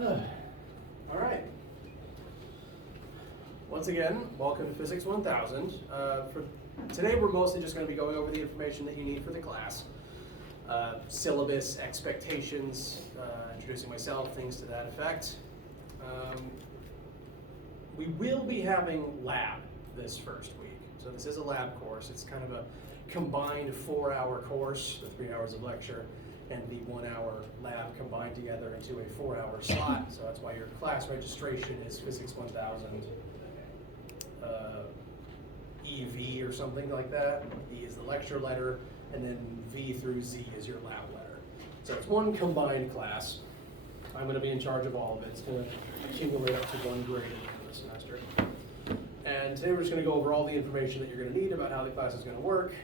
All right. Once again, welcome to Physics 1000. For today, we're mostly just going to be going over the information that you need for the class. Syllabus, expectations, introducing myself, things to that effect. We will be having lab this first week. So this is a lab course. It's kind of a combined 4-hour course, the 3 hours of lecture, and the 1-hour lab combined together into a 4-hour slot. So that's why your class registration is Physics 1000 EV or something like that. E is the lecture letter, and then V through Z is your lab letter. So it's one combined class. I'm going to be in charge of all of it. It's going to accumulate up to 1 grade at the end of the semester. And today we're just going to go over all the information that you're going to need about how the class is going to work,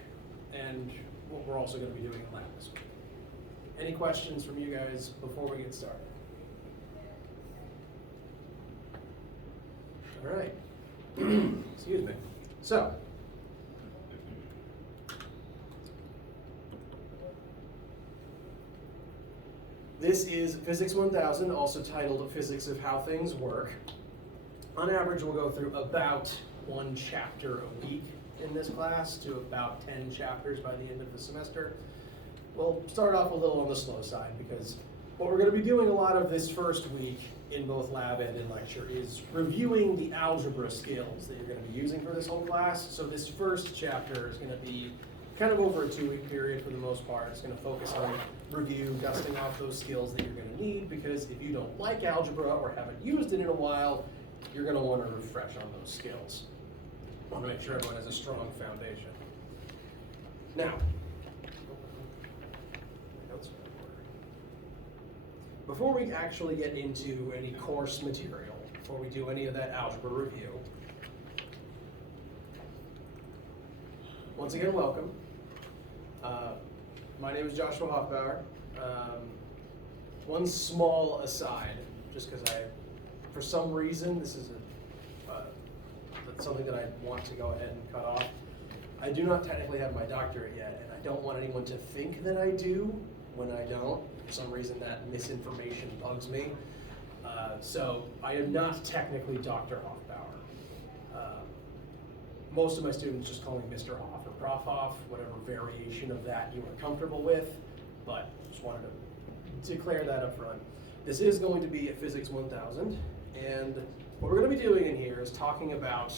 and what we're also going to be doing in lab this week. Any questions from you guys before we get started? All right. Excuse me. So, this is Physics 1000, also titled Physics of How Things Work. On average, we'll go through about 1 chapter a week in this class to about 10 chapters by the end of the semester. We'll start off a little on the slow side because what we're going to be doing a lot of this first week in both lab and in lecture is reviewing the algebra skills that you're going to be using for this whole class. So this first chapter is going to be kind of over a 2-week period for the most part. It's going to focus on review, dusting off those skills that you're going to need, because if you don't like algebra or haven't used it in a while, you're going to want to refresh on those skills. I want to make sure everyone has a strong foundation. Now, before we actually get into any course material, before we do any of that algebra review, once again, welcome. My name is Joshua Hoffbauer. One small aside, just because for some reason, this is something that I want to go ahead and cut off. I do not technically have my doctorate yet, and I don't want anyone to think that I do when I don't. For some reason, that misinformation bugs me. So I am not technically Dr. Hoffbauer. Most of my students just call me Mr. Hoff or Prof. Hoff, whatever variation of that you are comfortable with, but just wanted to declare that up front. This is going to be at Physics 1000, and what we're going to be doing in here is talking about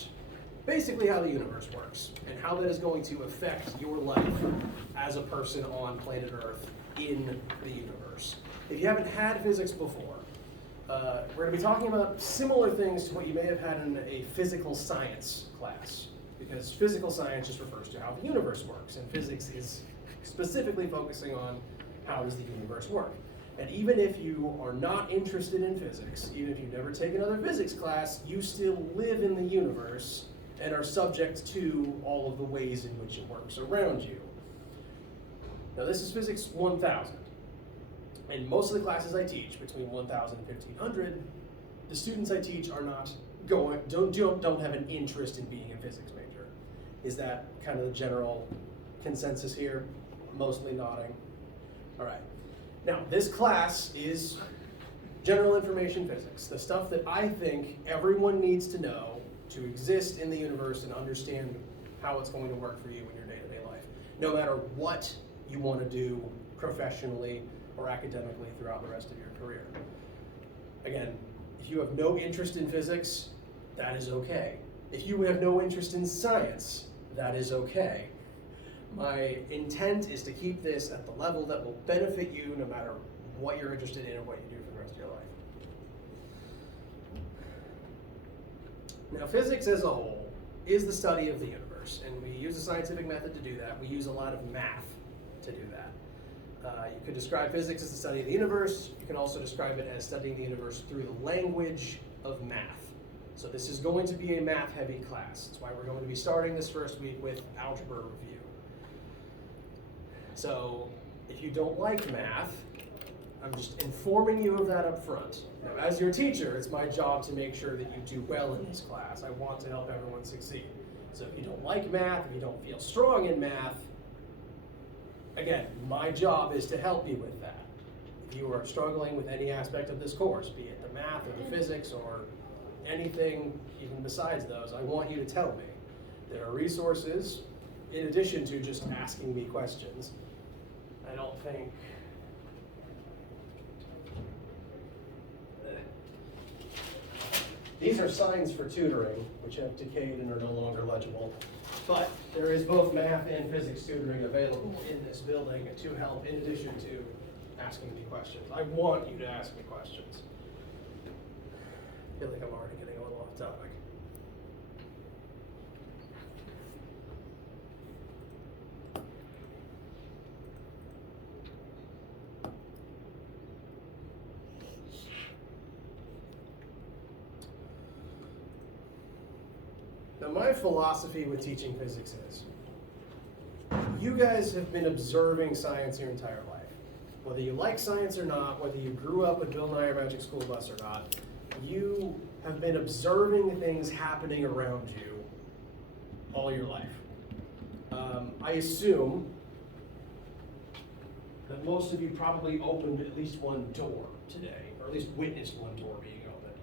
basically how the universe works and how that is going to affect your life as a person on planet Earth in the universe. If you haven't had physics before, we're going to be talking about similar things to what you may have had in a physical science class, because physical science just refers to how the universe works, and physics is specifically focusing on how does the universe work. And even if you are not interested in physics, even if you've never taken another physics class, you still live in the universe and are subject to all of the ways in which it works around you. Now this is Physics 1000, and most of the classes I teach, between 1000 and 1500, the students I teach are not don't have an interest in being a physics major. Is that kind of the general consensus here? Mostly nodding. All right. Now this class is general information physics, the stuff that I think everyone needs to know to exist in the universe and understand how it's going to work for you in your day-to-day life, no matter what you want to do professionally or academically throughout the rest of your career. Again, if you have no interest in physics, that is okay. If you have no interest in science, that is okay. My intent is to keep this at the level that will benefit you no matter what you're interested in or what you do for the rest of your life. Now, physics as a whole is the study of the universe, and we use a scientific method to do that. We use a lot of math to do that. You could describe physics as the study of the universe. You can also describe it as studying the universe through the language of math. So this is going to be a math-heavy class. That's why we're going to be starting this first week with algebra review. So if you don't like math, I'm just informing you of that up front. Now, as your teacher, it's my job to make sure that you do well in this class. I want to help everyone succeed. So if you don't like math, if you don't feel strong in math, again, my job is to help you with that. If you are struggling with any aspect of this course, be it the math or the physics or anything even besides those, I want you to tell me. There are resources in addition to just asking me questions. I don't think these are signs for tutoring, which have decayed and are no longer legible. But there is both math and physics tutoring available in this building to help in addition to asking me questions. I want you to ask me questions. I feel like I'm already getting a little off topic. Now, my philosophy with teaching physics is, you guys have been observing science your entire life. Whether you like science or not, whether you grew up with Bill Nye or Magic School Bus or not, you have been observing things happening around you all your life. I assume that most of you probably opened at least one door today, or at least witnessed one door being opened.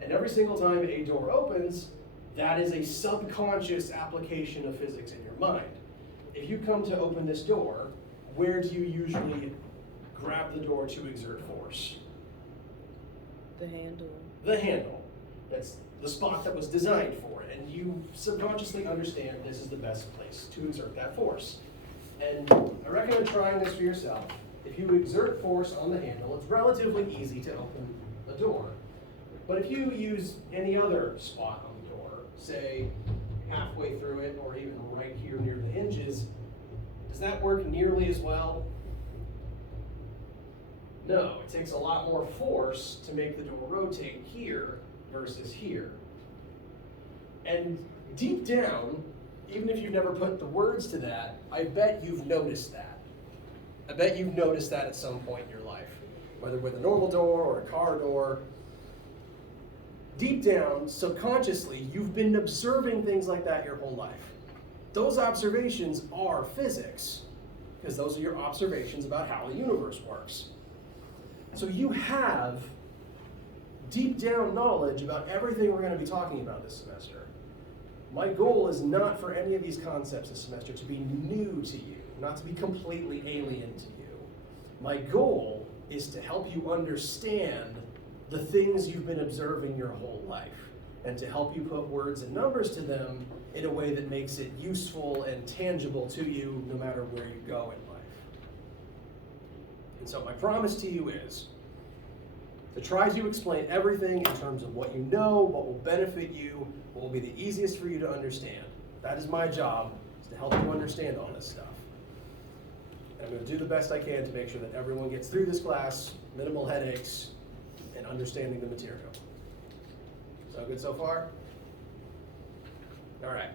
And every single time a door opens, that is a subconscious application of physics in your mind. If you come to open this door, where do you usually grab the door to exert force? The handle. The handle. That's the spot that was designed for it. And you subconsciously understand this is the best place to exert that force. And I recommend trying this for yourself. If you exert force on the handle, it's relatively easy to open the door. But if you use any other spot on the door, say halfway through it or even right here near the hinges, does that work nearly as well? No, it takes a lot more force to make the door rotate here versus here. And deep down, even if you've never put the words to that, I bet you've noticed that. I bet you've noticed that at some point in your life, whether with a normal door or a car door. Deep down, subconsciously, you've been observing things like that your whole life. Those observations are physics, because those are your observations about how the universe works. So you have deep down knowledge about everything we're going to be talking about this semester. My goal is not for any of these concepts this semester to be new to you, not to be completely alien to you. My goal is to help you understand the things you've been observing your whole life, and to help you put words and numbers to them in a way that makes it useful and tangible to you no matter where you go in life. And so my promise to you is to try to explain everything in terms of what you know, what will benefit you, what will be the easiest for you to understand. That is my job, is to help you understand all this stuff. And I'm going to do the best I can to make sure that everyone gets through this class, minimal headaches, and understanding the material. So good so far? All right.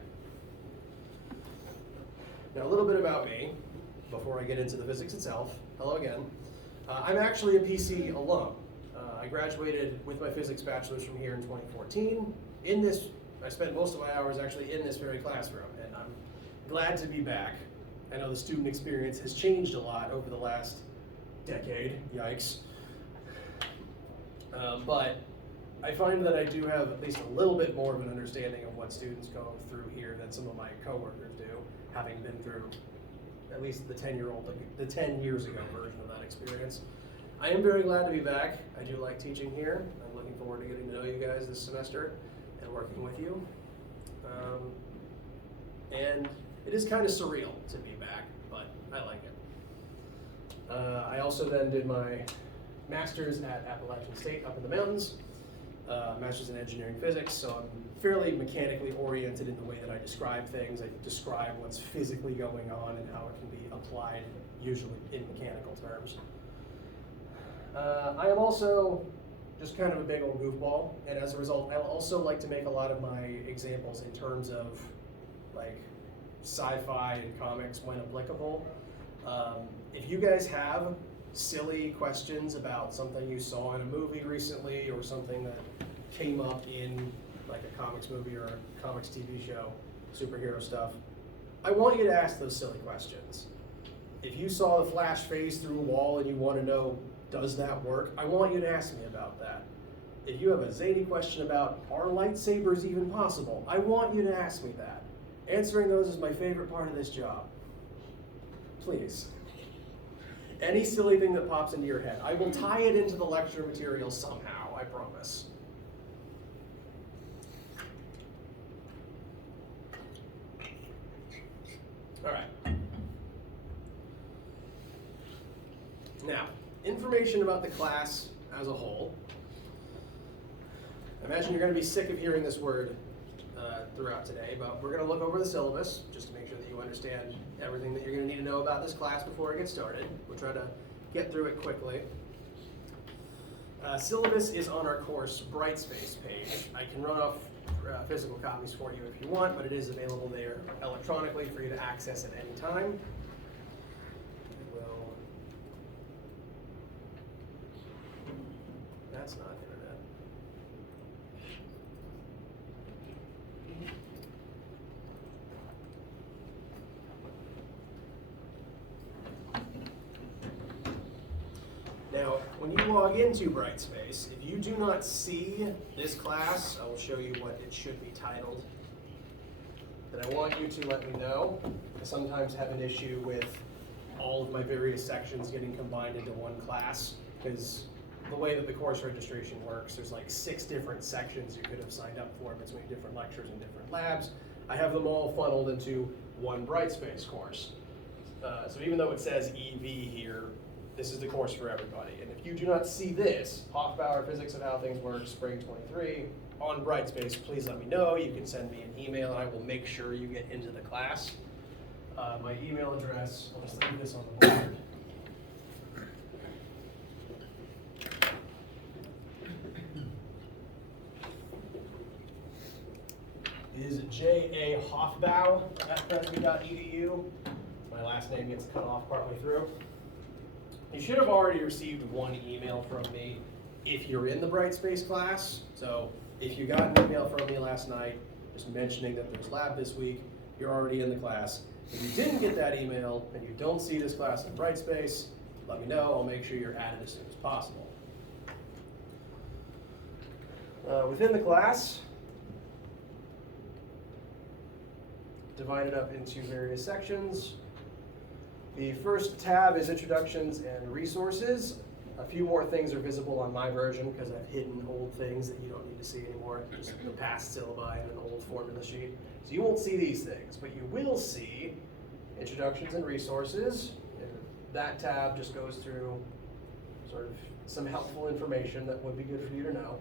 Now a little bit about me before I get into the physics itself. Hello again. I'm actually a PC alum. I graduated with my physics bachelor's from here in 2014. I spent most of my hours actually in this very classroom, and I'm glad to be back. I know the student experience has changed a lot over the last decade, yikes. But I find that I do have at least a little bit more of an understanding of what students go through here than some of my coworkers do, having been through at least the 10 years ago version of that experience. I am very glad to be back. I do like teaching here. I'm looking forward to getting to know you guys this semester and working with you. And it is kind of surreal to be back, but I like it. I also then did my master's at Appalachian State up in the mountains, master's in engineering physics, so I'm fairly mechanically oriented in the way that I describe things. I describe what's physically going on and how it can be applied, usually in mechanical terms. I am also just kind of a big old goofball, and as a result, I also like to make a lot of my examples in terms of like sci-fi and comics when applicable. If you guys have silly questions about something you saw in a movie recently or something that came up in like a comics movie or a comics TV show, superhero stuff, I want you to ask those silly questions. If you saw the Flash phase through a wall and you want to know, Does that work? I want you to ask me about that. If you have a zany question about, are lightsabers even possible? I want you to ask me that. Answering those is my favorite part of this job. Please. Any silly thing that pops into your head, I will tie it into the lecture material somehow, I promise. All right. Now, information about the class as a whole. I imagine you're going to be sick of hearing this word throughout today, but we're going to look over the syllabus just to make sure that you understand everything that you're going to need to know about this class before it gets started. We'll try to get through it quickly. Syllabus is on our course Brightspace page. I can run off physical copies for you if you want, but it is available there electronically for you to access at any time. That's not internet. Now, when you log into Brightspace, if you do not see this class, I will show you what it should be titled. Then I want you to let me know. I sometimes have an issue with all of my various sections getting combined into one class, because the way that the course registration works, there's like 6 different sections you could have signed up for between different lectures and different labs. I have them all funneled into one Brightspace course. So even though it says EV here, this is the course for everybody. And if you do not see this, Hofbauer Physics of How Things Work, Spring 23, on Brightspace, please let me know. You can send me an email and I will make sure you get into the class. My email address, I'll just leave this on the board. Is jahofbau@presby.edu. My last name gets cut off partway through. You should have already received one email from me if you're in the Brightspace class. So if you got an email from me last night just mentioning that there's lab this week, you're already in the class. If you didn't get that email and you don't see this class in Brightspace, let me know. I'll make sure you're added as soon as possible. Within the class, divided up into various sections. The first tab is Introductions and Resources. A few more things are visible on my version because I've hidden old things that you don't need to see anymore, just the past syllabi and an old formula sheet. So you won't see these things, but you will see Introductions and Resources. And that tab just goes through sort of some helpful information that would be good for you to know,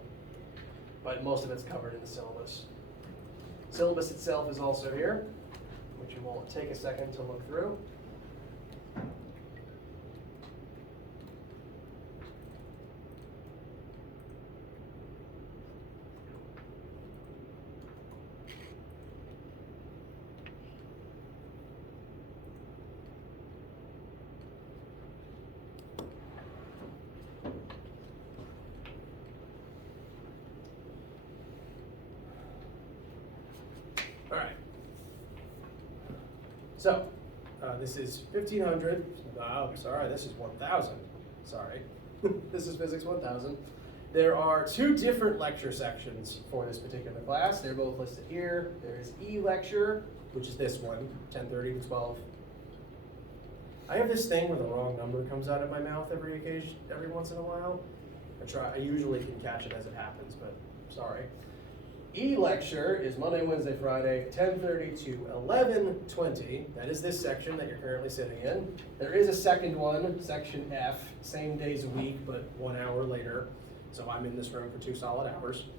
but most of it's covered in the syllabus. Syllabus itself is also here, which you will take a second to look through. All right. So, this is 1500. Sorry, this is 1000. Sorry. This is Physics 1000. There are 2 different lecture sections for this particular class. They're both listed here. There is E lecture, which is this one, 10:30 to 12. I have this thing where the wrong number comes out of my mouth every once in a while. I usually can catch it as it happens, but sorry. E lecture is Monday, Wednesday, Friday, 10:30 to 11:20. That is this section that you're currently sitting in. There is a second one, section F, same days a week, but 1 hour later. So I'm in this room for 2 solid hours.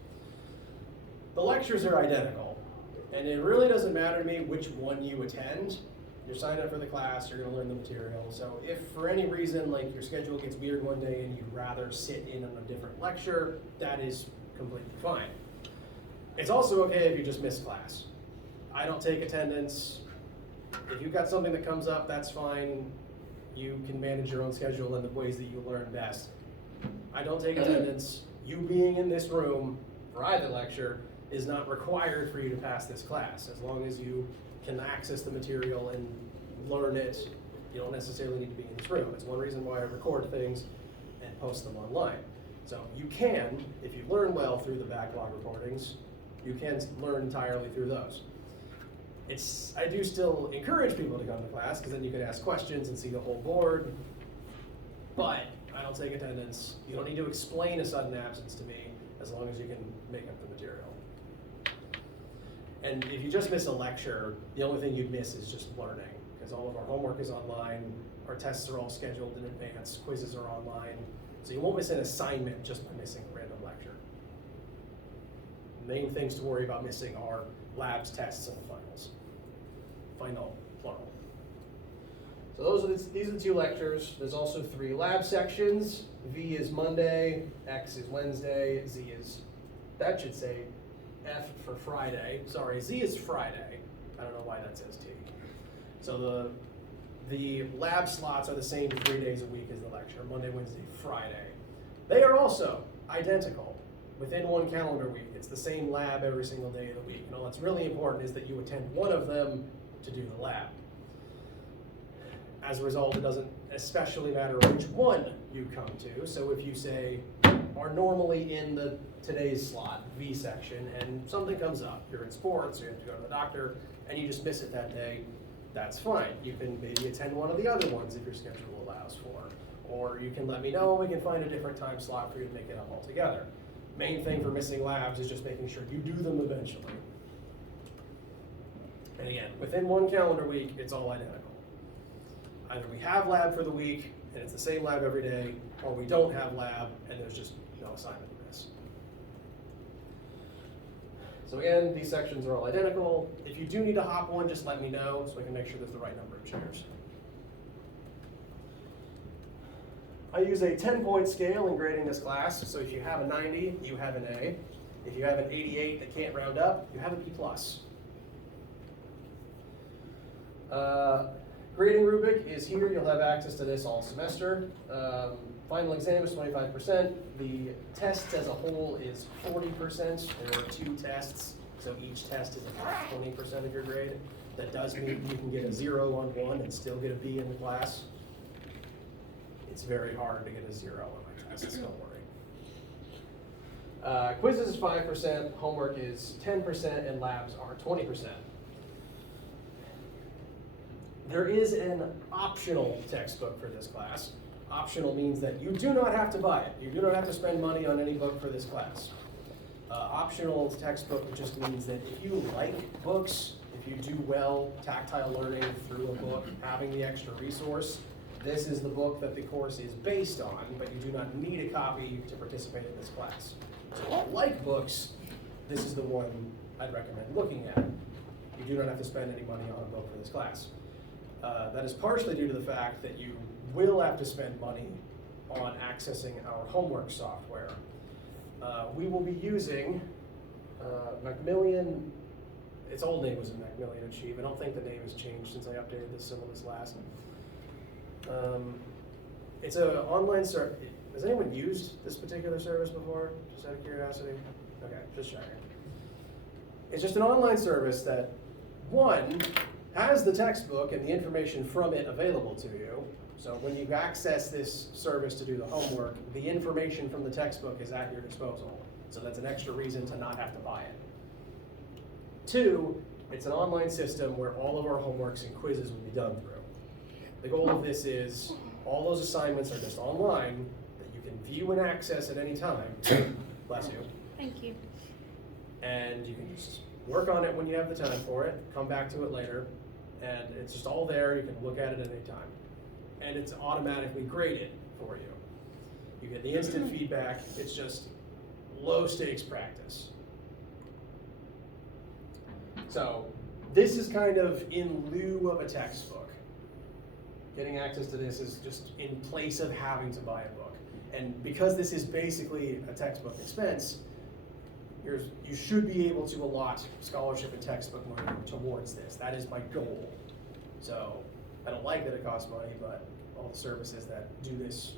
The lectures are identical, and it really doesn't matter to me which one you attend. You're signed up for the class, you're gonna learn the material. So if for any reason, like your schedule gets weird one day and you'd rather sit in on a different lecture, that is completely fine. It's also okay if you just miss class. I don't take attendance. If you've got something that comes up, that's fine. You can manage your own schedule in the ways that you learn best. I don't take attendance. You being in this room for either lecture is not required for you to pass this class. As long as you can access the material and learn it, you don't necessarily need to be in this room. It's one reason why I record things and post them online. So you can, if you learn well through the backlog recordings, you can learn entirely through those. I do still encourage people to come to class, because then you can ask questions and see the whole board, but I don't take attendance. You don't need to explain a sudden absence to me, as long as you can make up the material. And if you just miss a lecture, the only thing you'd miss is just learning, because all of our homework is online, our tests are all scheduled in advance, quizzes are online, so you won't miss an assignment just by missing a random lecture. The main things to worry about missing are labs, tests, and finals. Final, plural. So these are the 2 lectures. There's also 3 lab sections. V is Monday, X is Wednesday, Z is, that should say F for Friday. Sorry, Z is Friday. I don't know why that says T. So the lab slots are the same 3 days a week as the lecture, Monday, Wednesday, Friday. They are also identical within 1 calendar week. It's the same lab every single day of the week. And all that's really important is that you attend one of them to do the lab. As a result, it doesn't especially matter which one you come to. So if you say, are normally in the today's slot, V section, and something comes up, you're in sports, or you have to go to the doctor, and you just miss it that day, that's fine. You can maybe attend one of the other ones if your schedule allows for. Or you can let me know, and we can find a different time slot for you to make it up altogether. Main thing for missing labs is just making sure you do them eventually. And again, within 1 calendar week, it's all identical. Either we have lab for the week, and it's the same lab every day, or we don't have lab, and there's just no assignment to miss. So again, these sections are all identical. If you do need to hop one, just let me know so I can make sure there's the right number of chairs. I use a 10-point scale in grading this class, so if you have a 90, you have an A. If you have an 88 that can't round up, you have a B+. Grading rubric is here. You'll have access to this all semester. Final exam is 25%. The tests as a whole is 40%. There are 2 tests, so each test is about 20% of your grade. That does mean you can get a 0 on one and still get a B in the class. It's very hard to get a 0 on my tests, don't worry. Quizzes is 5%, homework is 10%, and labs are 20%. There is an optional textbook for this class. Optional means that you do not have to buy it. You do not have to spend money on any book for this class. Optional textbook just means that if you like books, if you do well tactile learning through a book, having the extra resource, this is the book that the course is based on, but you do not need a copy to participate in this class. So if you like books, this is the one I'd recommend looking at. You do not have to spend any money on a book for this class. That is partially due to the fact that you will have to spend money on accessing our homework software. We will be using Macmillan. Its old name was Macmillan Achieve. I don't think the name has changed since I updated the syllabus last. It's an online service. Has anyone used this particular service before? Just out of curiosity? Okay, just checking. It's just an online service that, one, has the textbook and the information from it available to you. So when you access this service to do the homework, the information from the textbook is at your disposal. So that's an extra reason to not have to buy it. 2, it's an online system where all of our homeworks and quizzes will be done through. The goal of this is all those assignments are just online that you can view and access at any time. Bless you. Thank you. And you can just work on it when you have the time for it, come back to it later, and it's just all there. You can look at it at any time. And it's automatically graded for you. You get the instant feedback. It's just low stakes practice. So this is kind of in lieu of a textbook. Getting access to this is just in place of having to buy a book. And because this is basically a textbook expense, you should be able to allot scholarship and textbook money towards this. That is my goal. So I don't like that it costs money, but all the services that do this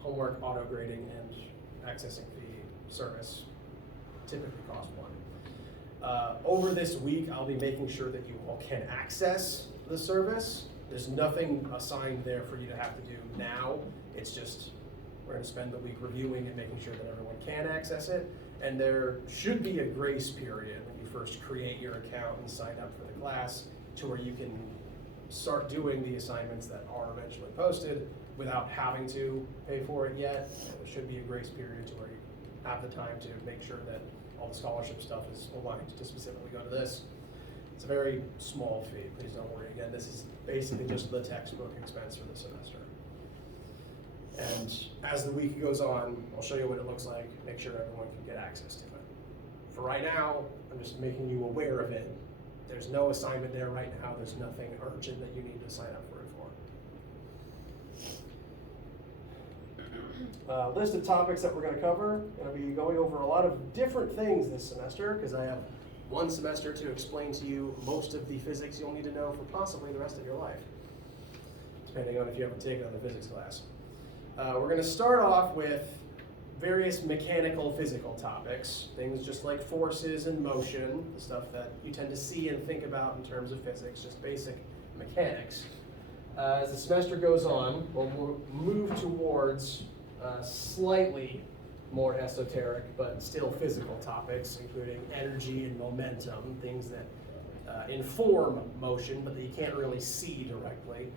homework, auto grading, and accessing the service typically cost one. Over this week, I'll be making sure that you all can access the service. There's nothing assigned there for you to have to do now. It's just We're going to spend the week reviewing and making sure that everyone can access it. And there should be a grace period when you first create your account and sign up for the class to where you can start doing the assignments that are eventually posted without having to pay for it yet. There should be a grace period to where you have the time to make sure that all the scholarship stuff is aligned to specifically go to this. It's a very small fee, please don't worry. Again, this is basically just the textbook expense for the semester. And as the week goes on, I'll show you what it looks like, make sure everyone can get access to it. For right now, I'm just making you aware of it. There's no assignment there right now, there's nothing urgent that you need to sign up for it for. List of topics that we're going to cover. Going to be going over a lot of different things this semester because I have one semester to explain to you most of the physics you'll need to know for possibly the rest of your life, depending on if you haven't taken on the physics class. We're going to start off with various mechanical physical topics, things just like forces and motion, the stuff that you tend to see and think about in terms of physics, just basic mechanics. As the semester goes on, we'll move towards slightly more esoteric but still physical topics, including energy and momentum, things that inform motion but that you can't really see directly.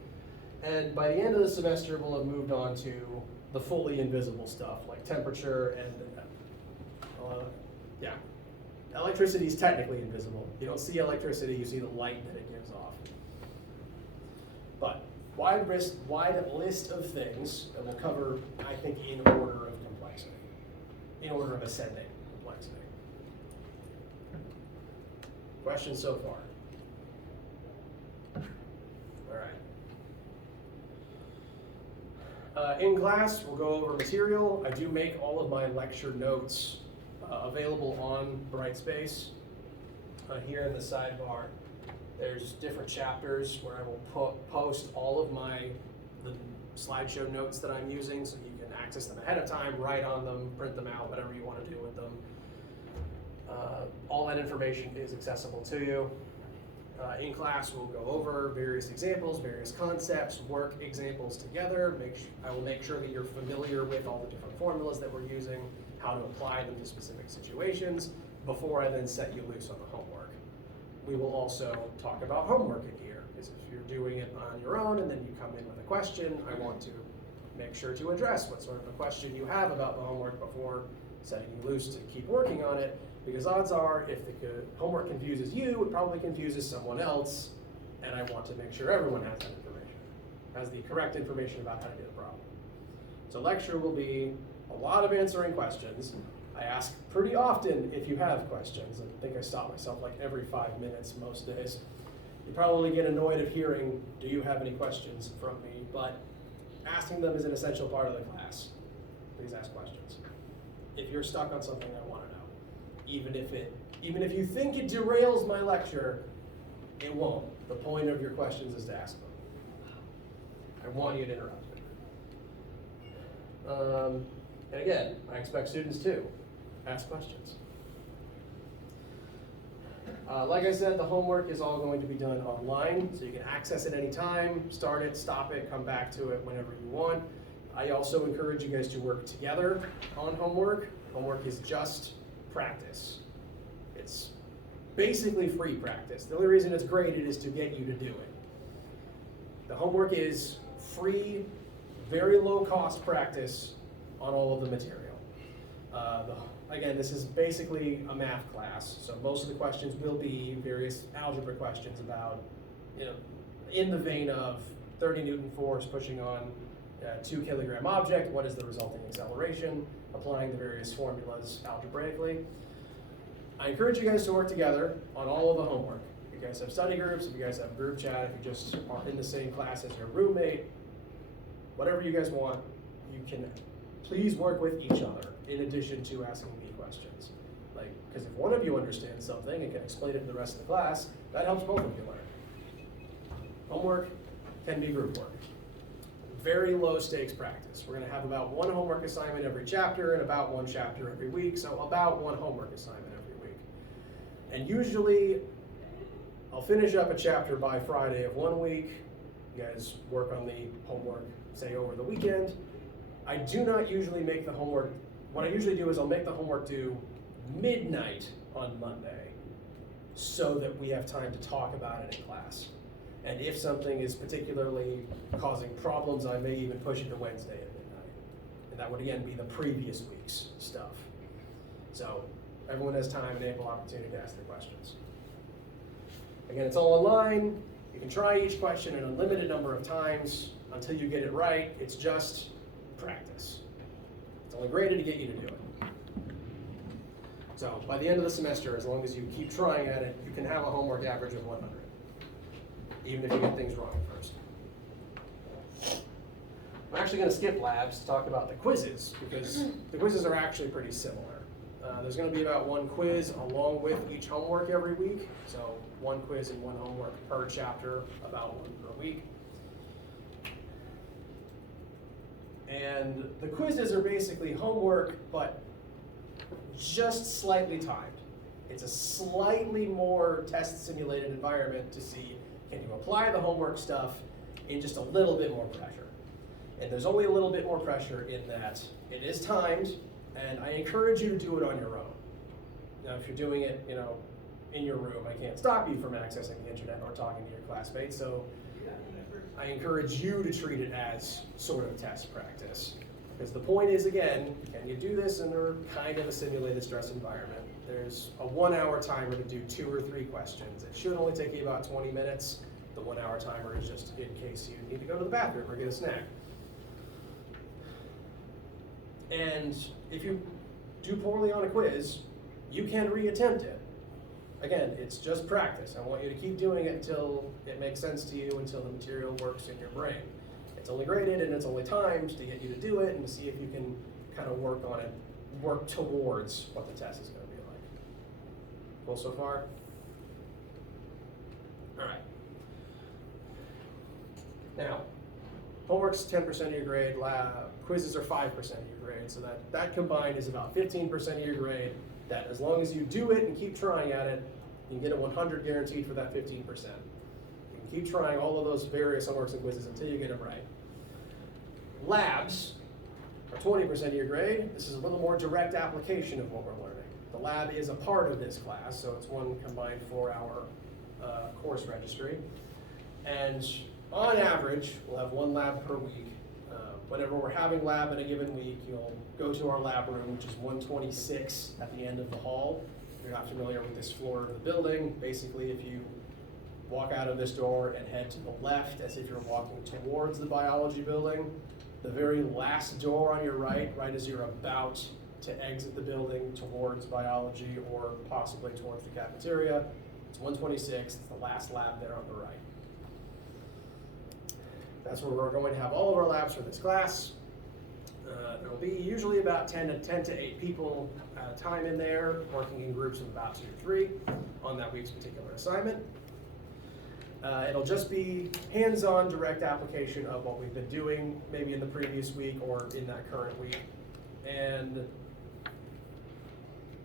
And by the end of the semester, we'll have moved on to the fully invisible stuff like temperature and electricity is technically invisible. You don't see electricity, you see the light that it gives off. But wide list of things that we'll cover, I think, in order of complexity, in order of ascending complexity. Questions so far? In class, we'll go over material. I do make all of my lecture notes available on Brightspace. Here in the sidebar, there's different chapters where I will post all of the slideshow notes that I'm using, so you can access them ahead of time, write on them, print them out, whatever you want to do with them. All that information is accessible to you. In class, we'll go over various examples, various concepts, work examples together. I will make sure that you're familiar with all the different formulas that we're using, how to apply them to specific situations, before I then set you loose on the homework. We will also talk about homework in here, because if you're doing it on your own and then you come in with a question, I want to make sure to address what sort of a question you have about the homework before setting you loose to keep working on it. Because odds are, if the homework confuses you, it probably confuses someone else, and I want to make sure everyone has that information, has the correct information about how to do the problem. So lecture will be a lot of answering questions. I ask pretty often if you have questions. I think I stop myself like every 5 minutes most days. You probably get annoyed of hearing, do you have any questions from me? But asking them is an essential part of the class. Please ask questions. If you're stuck on something, I want to know. Even if you think it derails my lecture, it won't. The point of your questions is to ask them. I want you to interrupt me. And again, I expect students to ask questions. Like I said, the homework is all going to be done online, so you can access it anytime, start it, stop it, come back to it whenever you want. I also encourage you guys to work together on homework. Homework is just practice. It's basically free practice. The only reason it's graded is to get you to do it. The homework is free, very low cost practice on all of the material. Again, this is basically a math class, so most of the questions will be various algebra questions about, in the vein of 30 Newton force pushing on a 2 kilogram object, what is the resulting acceleration, applying the various formulas algebraically. I encourage you guys to work together on all of the homework. If you guys have study groups, if you guys have group chat, if you just are in the same class as your roommate, whatever you guys want, you can please work with each other in addition to asking me questions. Because if one of you understands something and can explain it to the rest of the class, that helps both of you learn. Homework can be group work. Very low stakes practice. We're going to have about 1 homework assignment every chapter and about 1 chapter every week, so about 1 homework assignment every week. And usually, I'll finish up a chapter by Friday of 1 week. You guys work on the homework, say, over the weekend. I do not usually make the homework, what I usually do is I'll make the homework due midnight on Monday so that we have time to talk about it in class. And if something is particularly causing problems, I may even push it to Wednesday at midnight. And that would again be the previous week's stuff. So everyone has time and ample opportunity to ask their questions. Again, it's all online. You can try each question an unlimited number of times until you get it right. It's just practice. It's only graded to get you to do it. So by the end of the semester, as long as you keep trying at it, you can have a homework average of 100, even if you get things wrong at first. I'm actually going to skip labs to talk about the quizzes, because the quizzes are actually pretty similar. There's going to be about one quiz along with each homework every week. So one quiz and one homework per chapter, about one per week. And the quizzes are basically homework, but just slightly timed. It's a slightly more test simulated environment to see, can you apply the homework stuff in just a little bit more pressure. And there's only a little bit more pressure in that it is timed, and I encourage you to do it on your own. Now, if you're doing it, in your room, I can't stop you from accessing the internet or talking to your classmates, so I encourage you to treat it as sort of test practice. Because the point is, again, can you do this under kind of a simulated stress environment? There's a 1 hour timer to do 2 or 3 questions. It should only take you about 20 minutes. The 1 hour timer is just in case you need to go to the bathroom or get a snack. And if you do poorly on a quiz, you can reattempt it. Again, it's just practice. I want you to keep doing it until it makes sense to you, until the material works in your brain. It's only graded and it's only timed to get you to do it and to see if you can kind of work on it, work towards what the test is going to be like. Cool so far? All right. Now, homework's 10% of your grade, quizzes are 5% of your grade, so that combined is about 15% of your grade. That as long as you do it and keep trying at it, you can get a 100 guaranteed for that 15%. You can keep trying all of those various homeworks and quizzes until you get them right. Labs are 20% of your grade. This is a little more direct application of what we're learning. The lab is a part of this class, so it's one combined 4-hour course registry. And on average, we'll have 1 lab per week. Whenever we're having lab in a given week, you'll go to our lab room, which is 126 at the end of the hall. If you're not familiar with this floor of the building, basically if you walk out of this door and head to the left as if you're walking towards the biology building, the very last door on your right as you're about to exit the building towards biology or possibly towards the cafeteria, it's 126, it's the last lab there on the right. That's where we're going to have all of our labs for this class. There will be usually about 10 to 8 people at a time in there, working in groups of about 2 to 3 on that week's particular assignment. It'll just be hands-on direct application of what we've been doing, maybe in the previous week or in that current week. And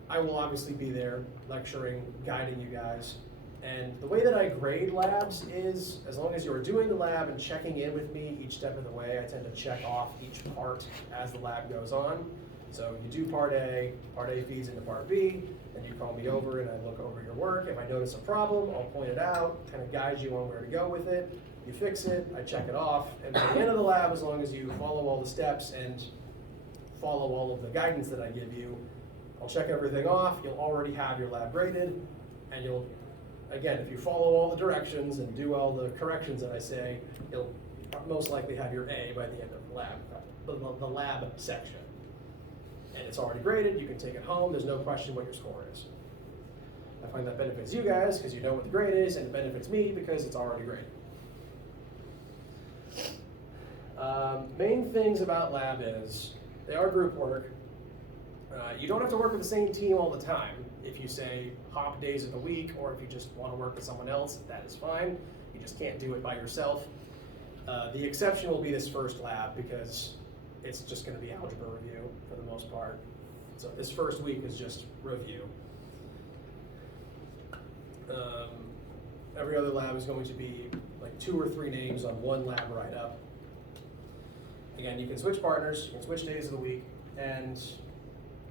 I will obviously be there lecturing, guiding you guys. And the way that I grade labs is, as long as you're doing the lab and checking in with me each step of the way, I tend to check off each part as the lab goes on. So you do part A feeds into part B, then you call me over and I look over your work. If I notice a problem, I'll point it out, kind of guide you on where to go with it. You fix it, I check it off, and by the end of the lab, as long as you follow all the steps and follow all of the guidance that I give you, I'll check everything off, you'll already have your lab graded, and you'll, again, if you follow all the directions and do all the corrections that I say, you'll most likely have your A by the end of the lab, the lab section. And it's already graded, you can take it home, there's no question what your score is. I find that benefits you guys because you know what the grade is, and it benefits me because it's already graded. Main things about lab is, they are group work. You don't have to work with the same team all the time. If you say hop days of the week, or if you just want to work with someone else, that is fine. You just can't do it by yourself. The exception will be this first lab because it's just going to be algebra review for the most part. So this first week is just review. Every other lab is going to be like 2 or 3 names on one lab write-up. Again, you can switch partners, you can switch days of the week, and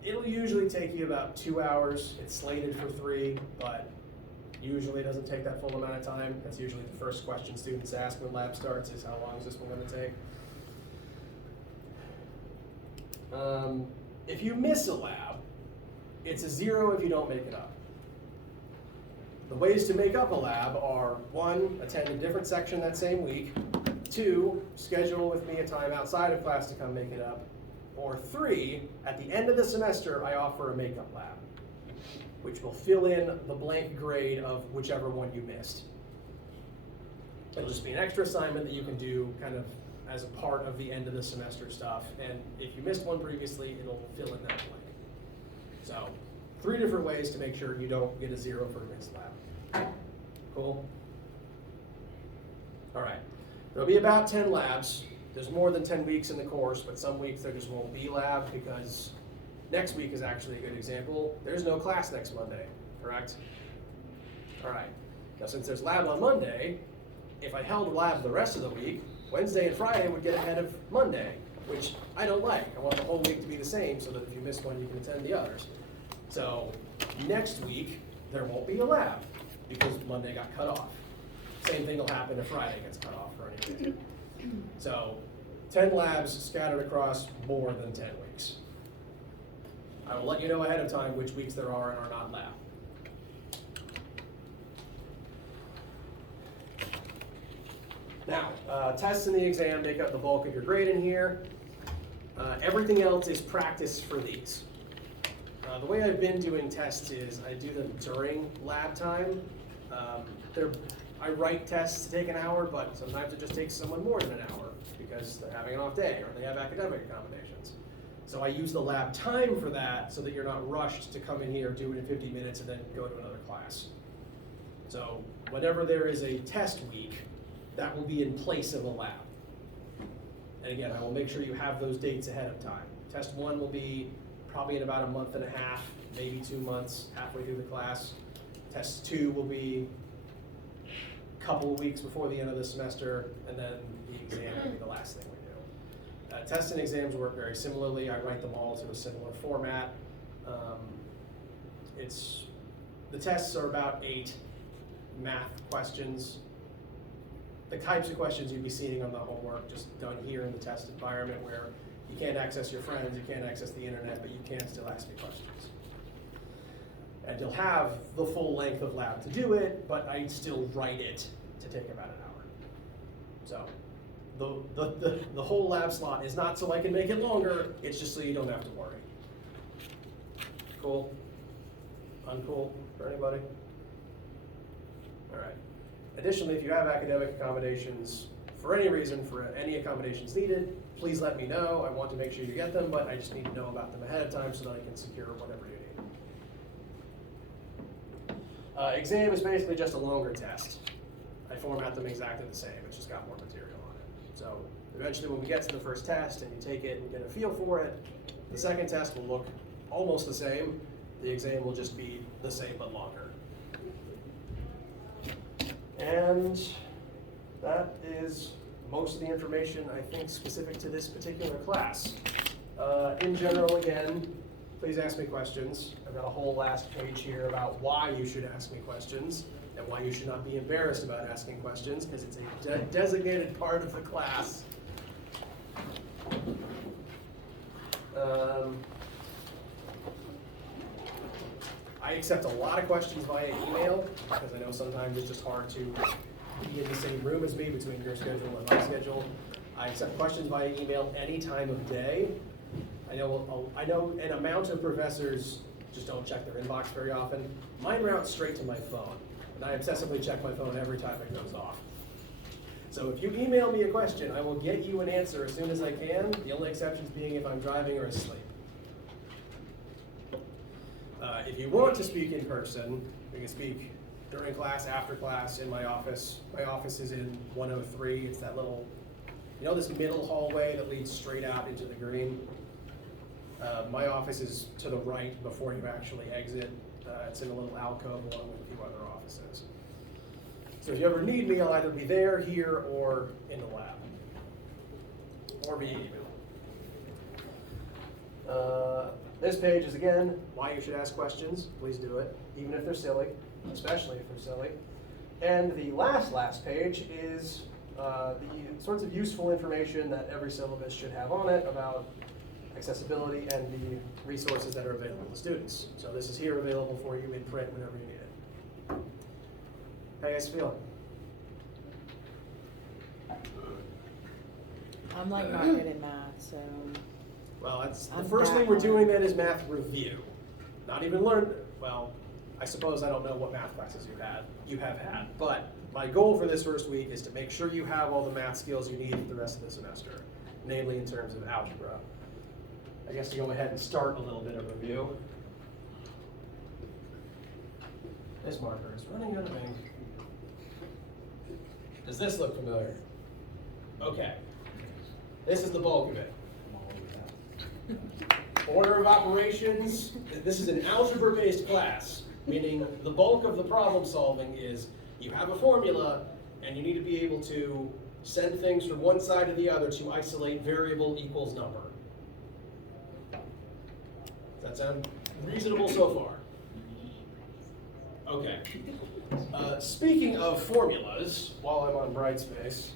it'll usually take you about 2 hours. It's slated for 3, but usually it doesn't take that full amount of time. That's usually the first question students ask when lab starts is, how long is this one going to take? If you miss a lab, it's a 0 if you don't make it up. The ways to make up a lab are 1, attend a different section that same week, 2, schedule with me a time outside of class to come make it up, or 3, at the end of the semester I offer a makeup lab, which will fill in the blank grade of whichever one you missed. It'll just be an extra assignment that you can do kind of as a part of the end of the semester stuff, and if you missed one previously, it'll fill in that blank. So, 3 different ways to make sure you don't get a 0 for a mixed lab. Cool? All right, there'll be about 10 labs. There's more than 10 weeks in the course, but some weeks there just won't be lab because next week is actually a good example. There's no class next Monday, correct? All right, now since there's lab on Monday, if I held lab the rest of the week, Wednesday and Friday would get ahead of Monday, which I don't like. I want the whole week to be the same so that if you miss one, you can attend the others. So next week, there won't be a lab because Monday got cut off. Same thing will happen if Friday gets cut off for any reason. So 10 labs scattered across more than 10 weeks. I will let you know ahead of time which weeks there are and are not lab. Now, tests and the exam make up the bulk of your grade in here. Everything else is practice for these. The way I've been doing tests is I do them during lab time. I write tests to take an hour, but sometimes it just takes someone more than an hour because they're having an off day or they have academic accommodations. So I use the lab time for that so that you're not rushed to come in here, do it in 50 minutes, and then go to another class. So whenever there is a test week, that will be in place of a lab. And again, I will make sure you have those dates ahead of time. Test 1 will be probably in about a month and a half, maybe 2 months, halfway through the class. Test 2 will be a couple of weeks before the end of the semester, and then the exam will be the last thing we do. Tests and exams work very similarly. I write them all to a similar format. The tests are about 8 math questions. The types of questions you'd be seeing on the homework just done here in the test environment where you can't access your friends, you can't access the internet, but you can still ask me questions. And you'll have the full length of lab to do it, but I still write it to take about an hour. So the whole lab slot is not so I can make it longer, it's just so you don't have to worry. Cool? Uncool for anybody? All right. Additionally, if you have academic accommodations, for any reason, for any accommodations needed, please let me know. I want to make sure you get them, but I just need to know about them ahead of time so that I can secure whatever you need. Exam is basically just a longer test. I format them exactly the same, it's just got more material on it. So eventually when we get to the first test and you take it and get a feel for it, the second test will look almost the same. The exam will just be the same but longer. And that is most of the information, I think, specific to this particular class. In general, again, please ask me questions. I've got a whole last page here about why you should ask me questions and why you should not be embarrassed about asking questions, because it's a designated part of the class. I accept a lot of questions via email because I know sometimes it's just hard to be in the same room as me between your schedule and my schedule. I accept questions via email any time of day. I know an amount of professors just don't check their inbox very often. Mine route straight to my phone, and I obsessively check my phone every time it goes off. So if you email me a question, I will get you an answer as soon as I can, the only exceptions being if I'm driving or asleep. If you want to speak in person, we can speak during class, after class, in my office. My office is in 103. It's that little, you know this middle hallway that leads straight out into the green? My office is to the right before you actually exit. It's in a little alcove along with a few other offices. So if you ever need me, I'll either be there, here, or in the lab. or via email. This page is, again, why you should ask questions. Please do it, even if they're silly, especially if they're silly. And the last page is the sorts of useful information that every syllabus should have on it about accessibility and the resources that are available to students. So this is here available for you in print whenever you need it. How you guys feeling? I'm like not good at math, so. Well, that's the I'm first thing that we're one. doing then is math review. Not even learn, well, I suppose I don't know what math classes you have had, but my goal for this first week is to make sure you have all the math skills you need for the rest of the semester, namely in terms of algebra. I guess to go ahead and start a little bit of review. This marker is running out of ink. Does this look familiar? Okay. This is the bulk of it. Order of operations, this is an algebra-based class, meaning the bulk of the problem solving is you have a formula and you need to be able to send things from one side to the other to isolate variable equals number. Does that sound reasonable so far? Okay. Speaking of formulas, while I'm on Brightspace,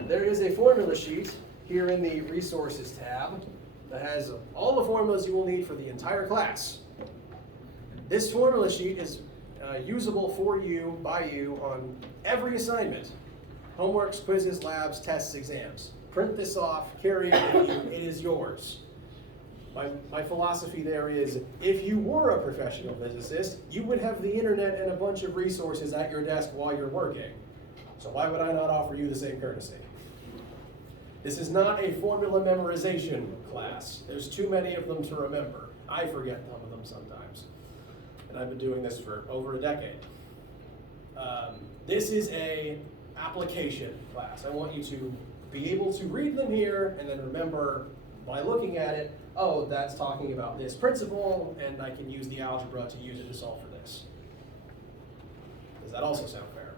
there is a formula sheet here in the Resources tab that has all the formulas you will need for the entire class. This formula sheet is usable for you, by you, on every assignment. Homeworks, quizzes, labs, tests, exams. Print this off, carry it with you, it is yours. My philosophy there is, if you were a professional physicist, you would have the internet and a bunch of resources at your desk while you're working. So why would I not offer you the same courtesy? This is not a formula memorization class. There's too many of them to remember. I forget some of them sometimes. And I've been doing this for over a decade. This is a application class. I want you to be able to read them here and then remember by looking at it, oh, that's talking about this principle, and I can use the algebra to use it to solve for this. Does that also sound fair?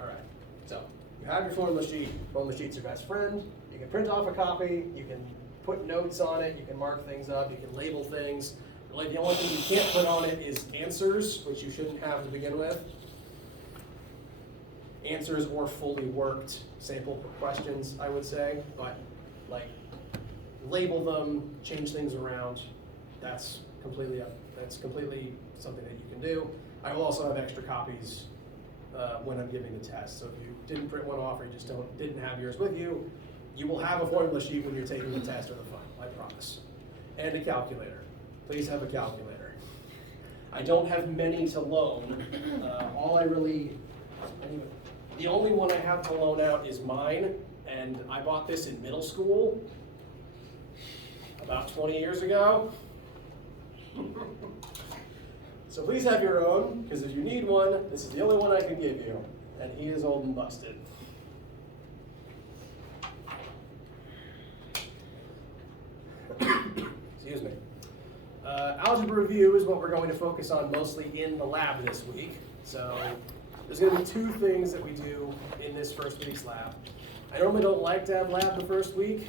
All right, so you have your formula sheet. Formula sheet's your best friend. You can print off a copy. You can put notes on it. You can mark things up. You can label things. Really, the only thing you can't put on it is answers, which you shouldn't have to begin with. Answers or fully worked sample questions, I would say, but like label them, change things around. That's completely something that you can do. I will also have extra copies when I'm giving the test. So if you didn't print one off or you just didn't have yours with you, you will have a formula sheet when you're taking the test or the final, I promise. And a calculator. Please have a calculator. I don't have many to loan. The only one I have to loan out is mine, and I bought this in middle school about 20 years ago. So please have your own, because if you need one, this is the only one I can give you, and he is old and busted. Excuse me. Algebra review is what we're going to focus on mostly in the lab this week. So there's going to be two things that we do in this first week's lab. I normally don't like to have lab the first week,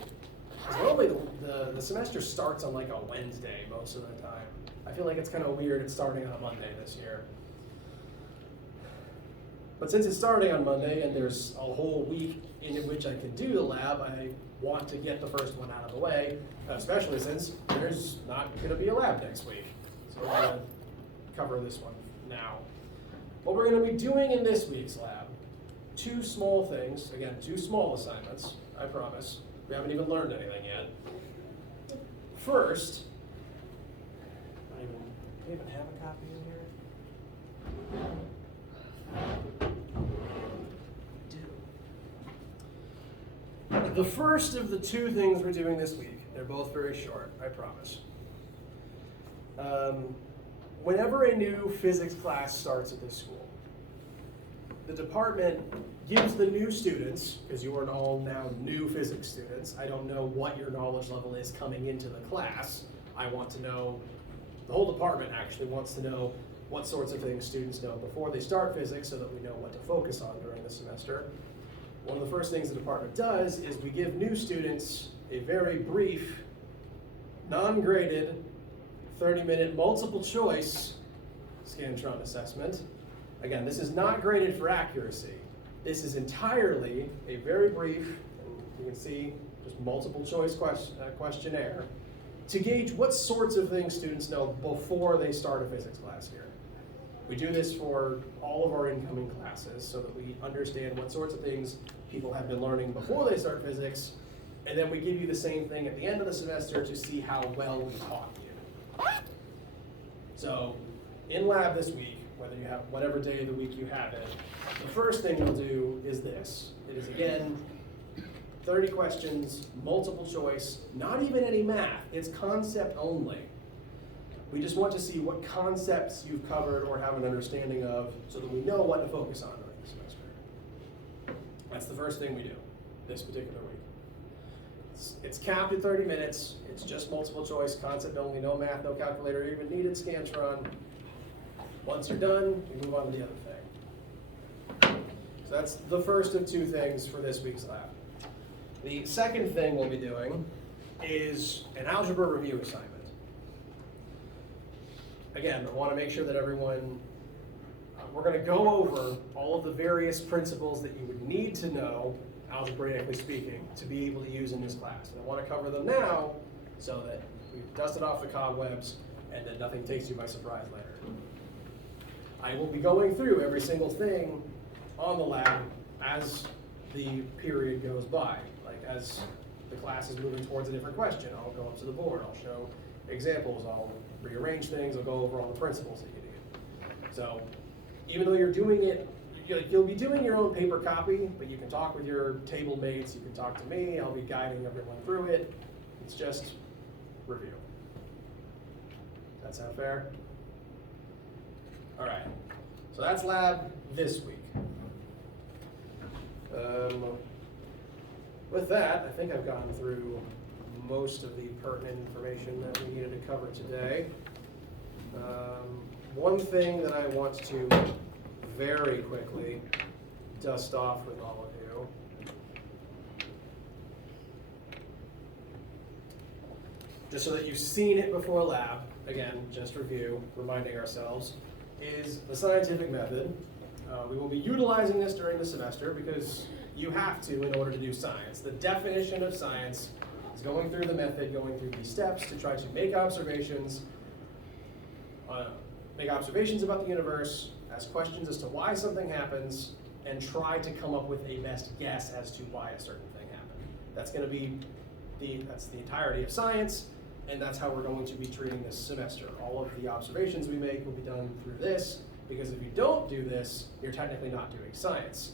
because normally the semester starts on like a Wednesday most of the time. I feel like it's kind of weird it's starting on a Monday this year. But since it's starting on Monday and there's a whole week in which I can do the lab, I want to get the first one out of the way, especially since there's not going to be a lab next week. So we're going to cover this one now. What we're going to be doing in this week's lab, two small things, again, two small assignments, I promise. We haven't even learned anything yet. First, do I even have a copy in here? The first of the two things we're doing this week, they're both very short, I promise. Whenever a new physics class starts at this school, the department gives the new students, because you are all now new physics students, I don't know what your knowledge level is coming into the class. I want to know, the whole department actually wants to know what sorts of things students know before they start physics so that we know what to focus on during the semester. one of the first things the department does is we give new students a very brief, non-graded, 30-minute multiple choice Scantron assessment. Again, this is not graded for accuracy. This is entirely a very brief, and you can see just multiple choice questionnaire to gauge what sorts of things students know before they start a physics class here. We do this for all of our incoming classes so that we understand what sorts of things people have been learning before they start physics, and then we give you the same thing at the end of the semester to see how well we taught you. So, in lab this week, whether you have whatever day of the week you have it, the first thing you'll do is this. It is, again, 30 questions, multiple choice, not even any math, it's concept only. We just want to see what concepts you've covered or have an understanding of so that we know what to focus on during the semester. That's the first thing we do this particular week. It's capped at 30 minutes, it's just multiple choice, concept only, no math, no calculator even needed, Scantron. Once you're done, you move on to the other thing. So that's the first of two things for this week's lab. The second thing we'll be doing is an algebra review assignment. Again, I want to make sure that everyone, we're going to go over all of the various principles that you would need to know, algebraically speaking, to be able to use in this class. And I want to cover them now so that we've dusted off the cobwebs and that nothing takes you by surprise later. I will be going through every single thing on the lab as the period goes by. Like as the class is moving towards a different question, I'll go up to the board, I'll show examples, I'll rearrange things, I'll go over all the principles that you need. So even though you're doing it, you'll be doing your own paper copy, but you can talk with your table mates, you can talk to me, I'll be guiding everyone through it. It's just review. Does that sound fair? All right, so that's lab this week. With that, I think I've gone through most of the pertinent information that we needed to cover today. One thing that I want to very quickly dust off with all of you just so that you've seen it before lab, again, just review, reminding ourselves, is the scientific method. We will be utilizing this during the semester because you have to in order to do science. The definition of science is going through the method, going through these steps to try to make observations about the universe, ask questions as to why something happens, and try to come up with a best guess as to why a certain thing happened. That's going to be that's the entirety of science, and that's how we're going to be treating this semester. All of the observations we make will be done through this, because if you don't do this, you're technically not doing science.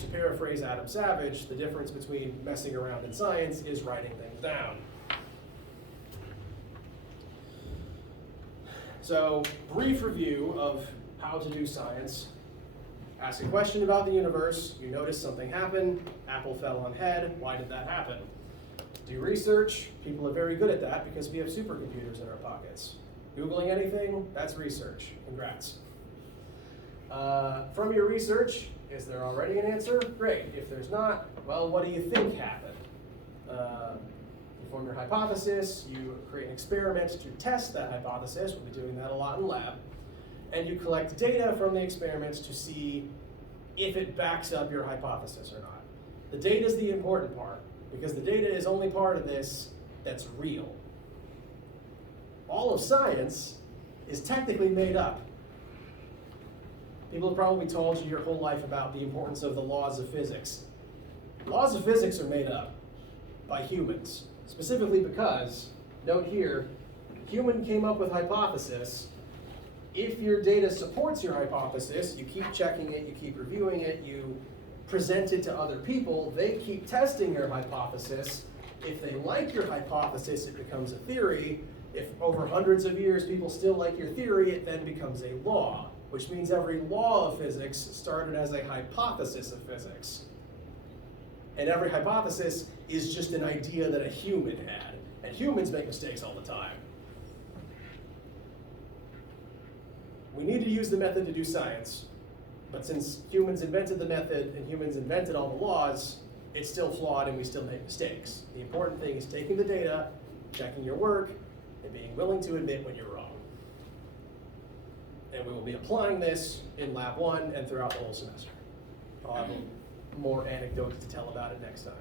To paraphrase Adam Savage, the difference between messing around in science is writing things down. So, brief review of how to do science. Ask a question about the universe, you notice something happened, apple fell on head, why did that happen? Do research, people are very good at that because we have supercomputers in our pockets. Googling anything, that's research, congrats. From your research, is there already an answer? Great. If there's not, well, what do you think happened? You form your hypothesis, you create an experiment to test that hypothesis, we'll be doing that a lot in lab, and you collect data from the experiments to see if it backs up your hypothesis or not. The data is the important part, because the data is only part of this that's real. All of science is technically made up. People have probably told you your whole life about the importance of the laws of physics. Laws of physics are made up by humans, specifically because, note here, human came up with hypothesis. If your data supports your hypothesis, you keep checking it, you keep reviewing it, you present it to other people, they keep testing your hypothesis. If they like your hypothesis, it becomes a theory. If over hundreds of years people still like your theory, it then becomes a law, which means every law of physics started as a hypothesis of physics. And every hypothesis is just an idea that a human had. And humans make mistakes all the time. We need to use the method to do science. But since humans invented the method and humans invented all the laws, it's still flawed and we still make mistakes. The important thing is taking the data, checking your work, and being willing to admit when you're wrong. And we will be applying this in Lab 1 and throughout the whole semester. I'll have more anecdotes to tell about it next time.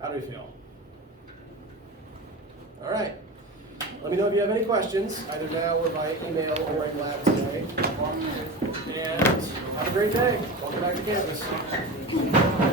How do we feel? All right. Let me know if you have any questions, either now or by email or in lab today. And have a great day. Welcome back to campus.